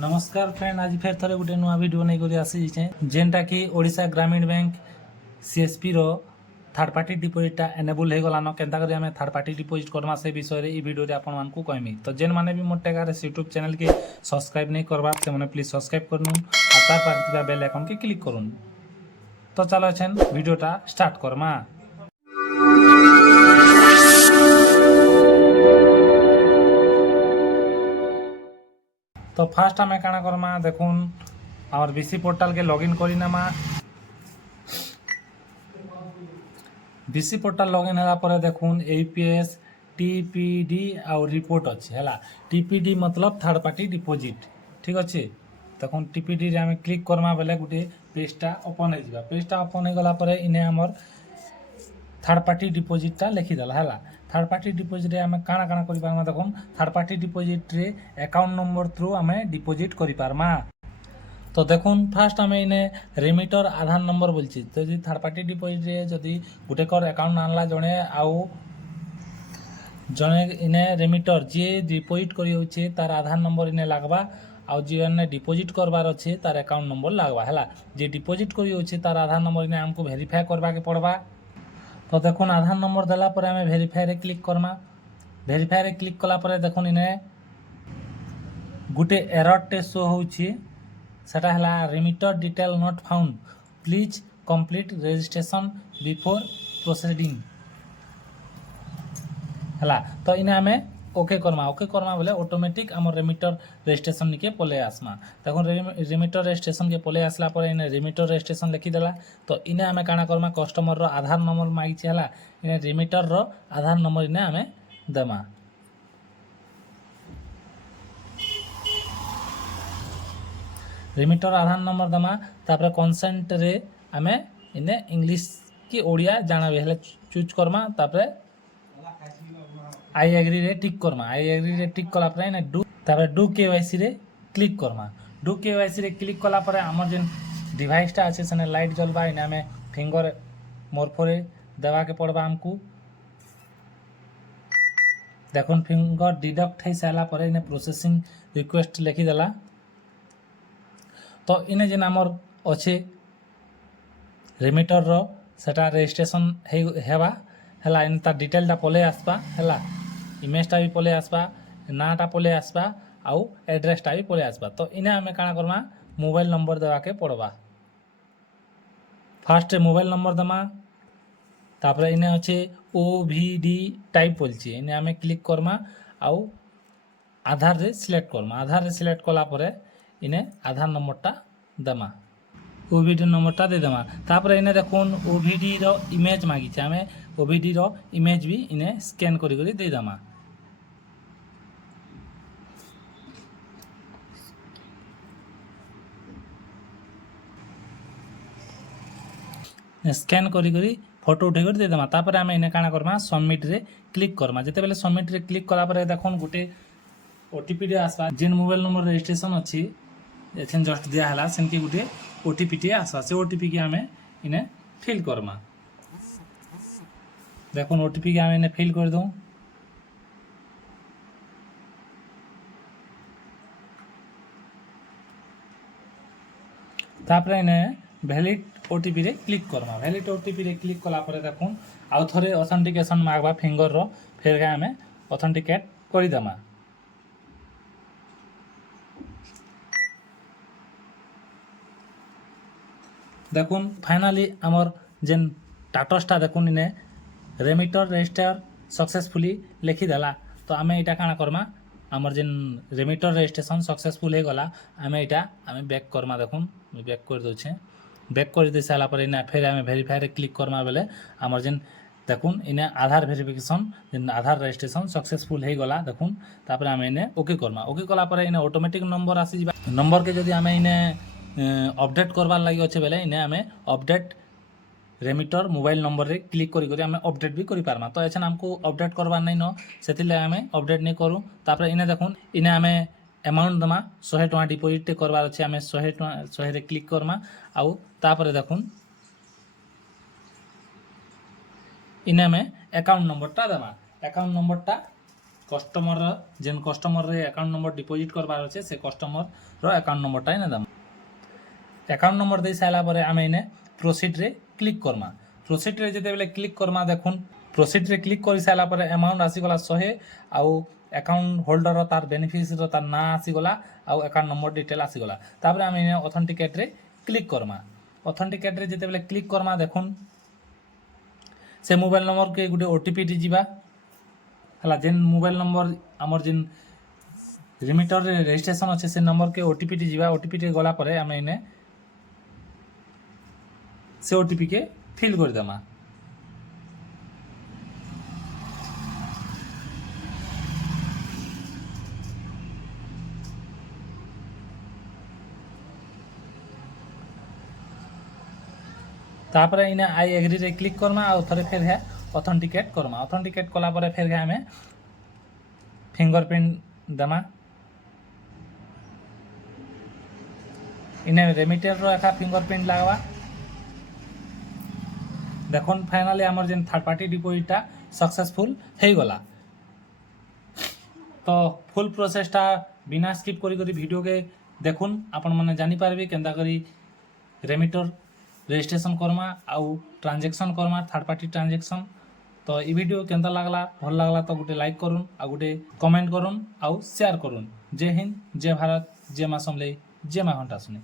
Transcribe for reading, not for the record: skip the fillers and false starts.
नमस्कार फ्रेंड, आज फेर थरे गोटे नुआ वीडियो नहीं करी आसी जेनटा कि ओडिशा ग्रामीण बैंक सीएसपी रो थर्ड पार्टी डिपोजिटा एनेबल हो गलान केनता करी आमे थर्ड पार्टी डिपोजिट करवा से विषय रे ई वीडियो रे आपन मानकू कहमी। तो जेन माने भी मोर टेगारे यूट्यूब चैनल के सब्सक्राइब नहीं करबा से माने प्लीज सब्सक्राइब करनु आ तार पाछे बेल आइकन के क्लिक करूँ। तो चलो छन वीडियोटा स्टार्ट करमा। तो फास्ट आम काଣା करमा देखुन आमर बीसी पोर्टाल के लॉगिन करिनामा। बीसी पोर्टाल लॉगिन होला पर देखुन एपीएस टीपीडी और रिपोर्ट अच्छे है। टीपीडी मतलब थर्ड पार्टी डिपोजिट, ठीक अच्छे। देखुन टीपीडी रे आम क्लिक करमा बेले गोटे पेजटा ओपन हो जावा। पेजटा ओपन हो गला पर इने हमर थर्ड पार्टी डिपोजिटा लिखिदेला है। थर्ड पार्टी डिपोजिट आम काଣା काଣା करि पारमा देखुन थर्ड पार्टी डिपोजिट रे अकाउंट नंबर थ्रू आम डिपोजिट करि पारमा। तो देखुन फास्ट आम इने रेमिटर आधार नंबर बोलছি। तो जी थर्ड पार्टी डिपोजिट रे जदि गोटे कर अकाउंट आनला जणे आउ जणे इने रेमिटर जे डिपोजिट करि होचे तार आधार नंबर इने लागबा आउ जे ने डिपोजिट करबार अच्छे तार अकाउंट नंबर लागबा है। जे डिपोजिट करि होचे तार आधार नंबर इने हमको वेरीफाई करबा के पड़बा। तो देखुन आधार नंबर देला पर आम वेरीफाई रे क्लिक करमा। वेरीफाई रे क्लिक कला पर देखुन इने गोटे एरर टे शो होची सेटा हला remitter detail not found, please complete registration before proceeding हला। तो इने आमे ओके करमा बोले ऑटोमेटिक आम रेमिटर रजिस्ट्रेशन निके पले आसमा। देखो रेमिटर रजिस्ट्रेशन के पले आसला पर इने रेमिटर रजिस्ट्रेशन लिखी देला। तो इने आमे काना करमा कस्टमर रो आधार नंबर मागिছে हला। इने रेमिटर रो आधार नंबर इने आमे देमा। रेमिटर आधार नंबर देमा तापर कंसेंट रे आमे इने इंग्लिश की ओडिया जाना बेले चूज करमा। तापर आई एग्री रे टिक करमा। आई एग्री रे टिक कला पर इने डू केवाईसी रे क्लिक करमा। डू केवाईसी रे क्लिक कला पर हमर जेन डिवाइसटा আছে सेने लाइट जलबा। इने आमे फिंगर मोरफोरे देवा के पड़बा हमको। देखुन फिंगर डिडक्ट है साला पर इने प्रोसेसिंग रिक्वेस्ट लिखि देला। तो इने जेन हमर अच्छे रेमिटर रो सेटा रजिस्ट्रेशन हेबा है। इन तार डिटेलटा पले आसबा है। इमेजटा भी पले आसबा, नाटा पले आसबा आउ एड्रेसटा भी पले आसबा। तो इने आमे काଣା करमा मोबाइल नंबर देवा के पड़बा। फास्ट मोबाइल नंबर देमा तापर इने अच्छे ओवीडी टाइप बोलছি। इने आमे क्लिक करमा आउ आधार रे सिलेक्ट करमा। आधार रे सिलेक्ट कला परे इने आधार नंबरटा देमा। ओवीडी नंबरटा दे देमा। तापर इने देखुन ओवीडी रो इमेज मागिছে। आमे ओवीडी रो इमेज भी इने स्कैन करी करी दे देमा। स्कैन करी करी फोटो उठे कर दे देमा। तापर आमे इने काना करमा सबमिट रे क्लिक करमा। जते बेले सबमिट रे क्लिक कला पर देखुन गोटे ओटीपी रे आसबा। जेन मोबाइल नंबर रजिस्ट्रेशन अछि एथन जस्ट दिया हला सेनकी गोटे ओटीपी टे आसबा। से ओटीपी के आमे इने फिल करमा। देखुन ओटीपी के आमे इने फिल कर दऊ। तापर इने वैलिड ओटीपी रे क्लिक करमा। वैलिड ओटीपी रे क्लिक कला पर देखुन आउ थरे ऑथेंटिकेशन मागबा फिंगर रो। फिर के आमे ऑथेंटिकेट करि देमा। देखुन फाइनली आमर जेन स्टेटसटा देखुन इने रेमिटर रजिस्टर सक्सेसफुली लिखि देला। तो आमे इटा काना करमा आमर जेन रेमिटर रजिस्ट्रेशन सक्सेसफुल हो गला आमे इटा आमे बैक करमा। देखुन बैक कर दोछे। बैक कर दे साला पर इने फिर आमे वेरीफाई रे क्लिक करमा बेले आमर जेन देखुन इने आधार वेरिफिकेशन जेन आधार रजिस्ट्रेशन सक्सेसफुल हो गला। देखुन तापर आमे इने ओके करमा। ओके कला पर इने ऑटोमेटिक नंबर आसी जिबा। नंबर के जदी आमे इने अपडेट करबार लागि अच्छे बेले इने आमे अपडेट रेमिटर मोबाइल नंबर रे क्लिक करी करी आमे अपडेट भी करि पारमा। तो एछन हमको अपडेट करबार नै न सेतिले आमे अपडेट नै करू। तापर इने देखुन इने आमे अमाउंट दमा 100 टका डिपोजिट करबार अछि। आमे 100 टका 100 रे क्लिक करमा आउ तापर देखुन इने आमे अकाउंट नंबरटा दमा। अकाउंट नंबरटा कस्टमर जेन कस्टमर रे अकाउंट नंबर डिपोजिट करबार अच्छे से कस्टमर रो अकाउंट नंबरटा इने दम अकाउंट नंबर दे सारा पर आम इने प्रोसीड रे क्लिक करमा प्रोसीड रे जेते बेले क्लिक करमा देखुन प्रोसीड रे क्लिक कर सारा पर अमाउंट आसीगला 100 आउ अकाउंट होल्डर तार बेनिफिशियरी तार ना आसीगला आउ अकाउंट नंबर डिटेल आसीगला तापर आम इने ऑथेंटिकेट रे क्लिक करमा ऑथेंटिकेट रे जेते बेले क्लिक करमा देखुन से मोबाइल नंबर के गुटे ओटीपी टी जीवा हला जेन मोबाइल नंबर आमर जेन रिमिटर रे रजिस्ट्रेशन अच्छे से नंबर के ओटीपी टी जीवा ओटीपी टी गला परे आम इने से ओटीपी के फिल कर देमा तापर इने आई एग्री रे क्लिक करमा और थरे फिर है ऑथेंटिकेट करमा ऑथेंटिकेट कला परे फिर है हमें फिंगरप्रिंट देमा इने रेमिटर रो एका फिंगरप्रिंट लागवा देखुन फाइनाली आमर जेन थर्ड पार्टी डिपोजिटा सक्सेसफुल हो गला तो फुल प्रोसेसटा बिना स्किप करी करी वीडियो के देखुन आपण माने जानि पारबे केंदा करी रेमिटर रजिस्ट्रेशन करमा आउ transaction Karma third party transaction तो ये वीडियो केंदा लागला भल लागला तो गोटे लाइक करूँ आ गोटे कमेंट करूँ आउ शेयर करूँ। जय हिंद जय भारत जय माँ समलेई जय माँ घंटा सुनी।